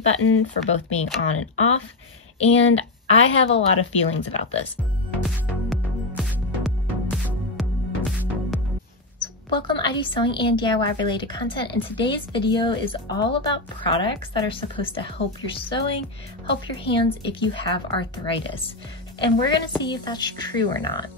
button for both being on and off, and I have a lot of feelings about this. Welcome, I do sewing and DIY related content, and today's video is all about products that are supposed to help your sewing, help your hands if you have arthritis. And we're gonna see if that's true or not.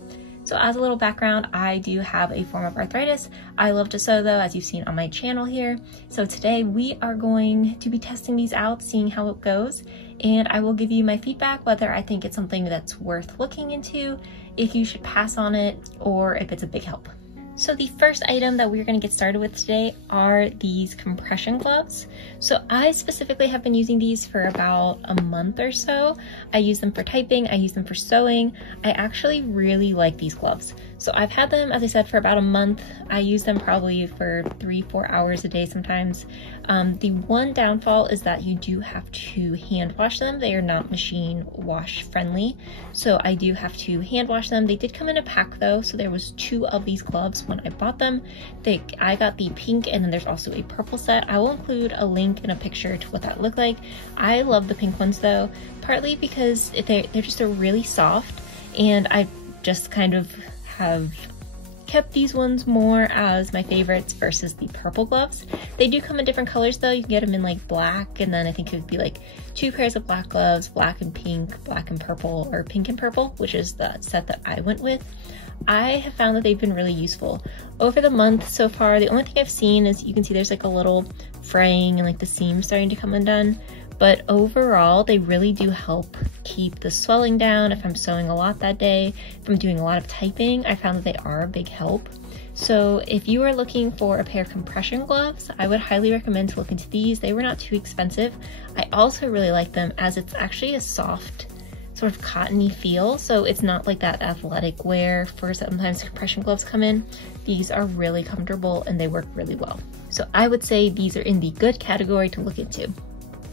So as a little background, I do have a form of arthritis. I love to sew though, as you've seen on my channel here. So today we are going to be testing these out, seeing how it goes, and I will give you my feedback, whether I think it's something that's worth looking into, if you should pass on it, or if it's a big help. So the first item that we're going to get started with today are these compression gloves. So I specifically have been using these for about a month or so. I use them for typing, I use them for sewing. I actually really like these gloves. So I've had them, as I said, for about a month. I use them probably for 3-4 hours a day sometimes. The one downfall is that you do have to hand wash them. They are not machine wash friendly. So I do have to hand wash them. They did come in a pack though. So there was 2 of these gloves when I bought them. I got the pink, and then there's also a purple set. I will include a link and a picture to what that looked like. I love the pink ones though, partly because they're just really soft, and I just kind of have kept these ones more as my favorites versus the purple gloves. They do come in different colors though. You can get them in like black, and then I think it would be like 2 pairs of black gloves, black and pink, black and purple, or pink and purple, which is the set that I went with. I have found that they've been really useful. Over the month so far, the only thing I've seen is you can see there's like a little fraying and like the seam starting to come undone. But overall, they really do help keep the swelling down if I'm sewing a lot that day. If I'm doing a lot of typing, I found that they are a big help. So if you are looking for a pair of compression gloves, I would highly recommend to look into these. They were not too expensive. I also really like them as it's actually a soft, sort of cottony feel, so it's not like that athletic wear for sometimes compression gloves come in. These are really comfortable and they work really well. So I would say these are in the good category to look into.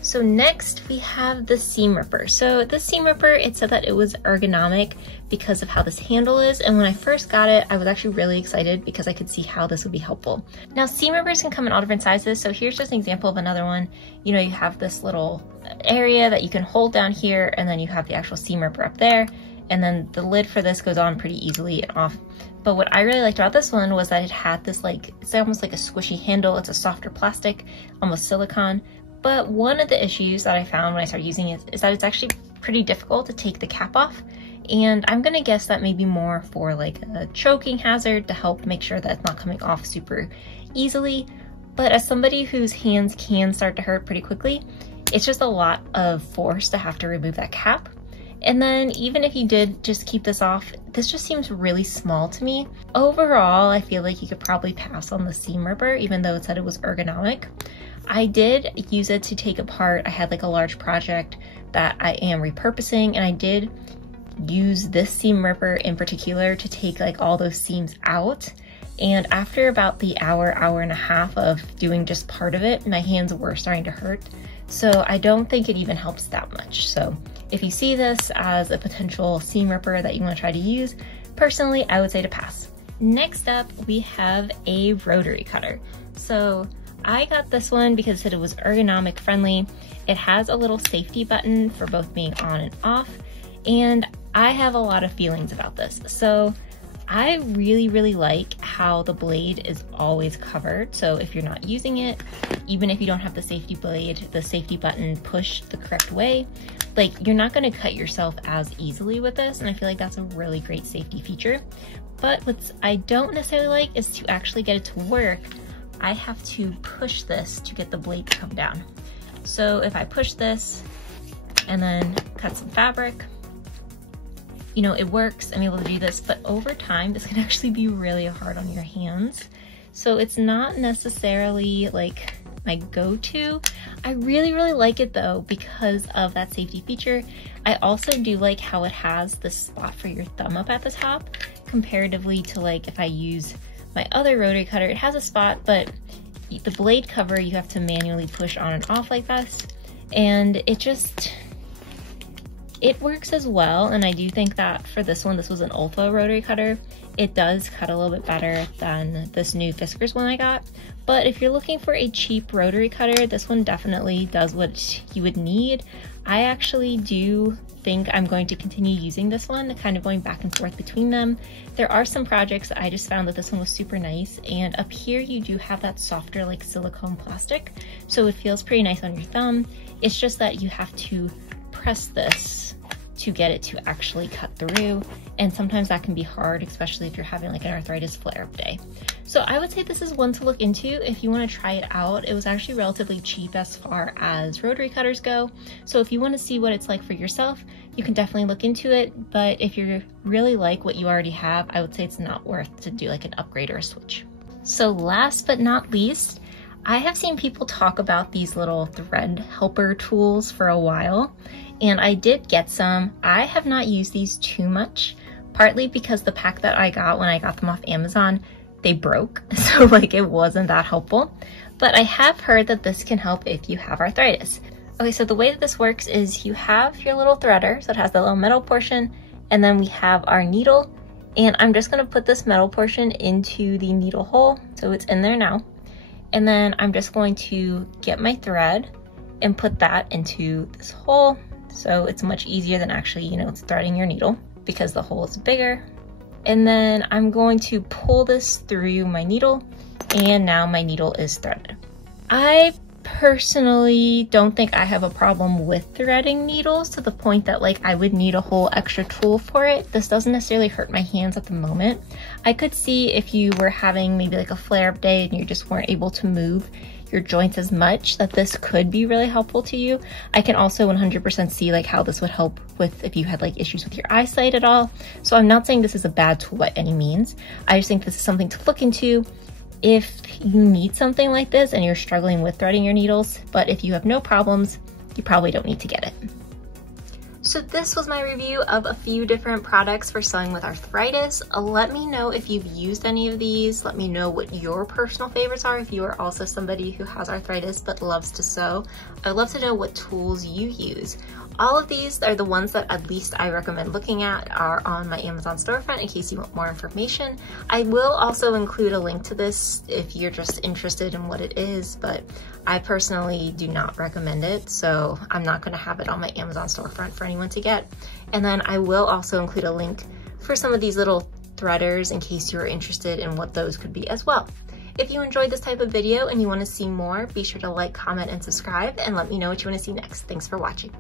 So next we have the seam ripper. So this seam ripper, it said that it was ergonomic because of how this handle is, and when I first got it, I was actually really excited because I could see how this would be helpful. Now seam rippers can come in all different sizes, so here's just an example of another one. You know, you have this little area that you can hold down here, and then you have the actual seam ripper up there, and then the lid for this goes on pretty easily and off. But what I really liked about this one was that it had this it's almost like a squishy handle. It's a softer plastic, almost silicone. But one of the issues that I found when I started using it is that it's actually pretty difficult to take the cap off. And I'm gonna guess that maybe more for like a choking hazard to help make sure that it's not coming off super easily. But as somebody whose hands can start to hurt pretty quickly, it's just a lot of force to have to remove that cap. And then even if you did just keep this off, this just seems really small to me. Overall, I feel like you could probably pass on the seam ripper, even though it said it was ergonomic. I did use it to take apart. I had like a large project that I am repurposing, and I did use this seam ripper in particular to take like all those seams out. And after about the hour and a half of doing just part of it, my hands were starting to hurt. So I don't think it even helps that much. So if you see this as a potential seam ripper that you want to try to use, personally, I would say to pass. Next up, we have a rotary cutter. So I got this one because it said it was ergonomic friendly. It has a little safety button for both being on and off, and I have a lot of feelings about this. So I really like how the blade is always covered. So if you're not using it, even if you don't have the safety blade, the safety button pushed the correct way, like you're not gonna cut yourself as easily with this. And I feel like that's a really great safety feature. But what I don't necessarily like is to actually get it to work, I have to push this to get the blade to come down. So if I push this and then cut some fabric, you know, it works, I'm able to do this, but over time, this can actually be really hard on your hands. So it's not necessarily like my go-to. I really like it though because of that safety feature. I also do like how it has this spot for your thumb up at the top, comparatively to like if I use my other rotary cutter. It has a spot, but the blade cover you have to manually push on and off like this, and it just, It works as well, and I do think that for this one, this was an Ultra rotary cutter. It does cut a little bit better than this new Fiskars one I got. But if you're looking for a cheap rotary cutter, this one definitely does what you would need. I actually do think I'm going to continue using this one, kind of going back and forth between them. There are some projects I just found that this one was super nice, and up here you do have that softer like silicone plastic, so it feels pretty nice on your thumb. It's just that you have to press this to get it to actually cut through, and sometimes that can be hard, especially if you're having like an arthritis flare-up day. So I would say this is one to look into if you want to try it out. It was actually relatively cheap as far as rotary cutters go, so if you want to see what it's like for yourself, you can definitely look into it. But if you really like what you already have, I would say it's not worth to do like an upgrade or a switch. So last but not least, I have seen people talk about these little thread helper tools for a while, and I did get some. I have not used these too much, partly because the pack that I got when I got them off Amazon, they broke, so like it wasn't that helpful. But I have heard that this can help if you have arthritis. Okay, so the way that this works is you have your little threader, so it has the little metal portion, and then we have our needle, and I'm just gonna put this metal portion into the needle hole, so it's in there now. And then I'm just going to get my thread and put that into this hole. So it's much easier than actually, you know, threading your needle because the hole is bigger. And then I'm going to pull this through my needle, and now my needle is threaded. I personally don't think I have a problem with threading needles to the point that like I would need a whole extra tool for it. This doesn't necessarily hurt my hands at the moment. I could see if you were having maybe like a flare-up day and you just weren't able to move your joints as much, that this could be really helpful to you. I can also 100% see like how this would help with if you had like issues with your eyesight at all. So I'm not saying this is a bad tool by any means. I just think this is something to look into if you need something like this and you're struggling with threading your needles. But if you have no problems, you probably don't need to get it. So this was my review of a few different products for sewing with arthritis. Let me know if you've used any of these. Let me know what your personal favorites are if you are also somebody who has arthritis but loves to sew. I'd love to know what tools you use. All of these are the ones that at least I recommend looking at are on my Amazon storefront in case you want more information. I will also include a link to this if you're just interested in what it is, but I personally do not recommend it, so I'm not going to have it on my Amazon storefront for anyone to get. And then I will also include a link for some of these little threaders in case you're interested in what those could be as well. If you enjoyed this type of video and you want to see more, be sure to like, comment, and subscribe, and let me know what you want to see next. Thanks for watching.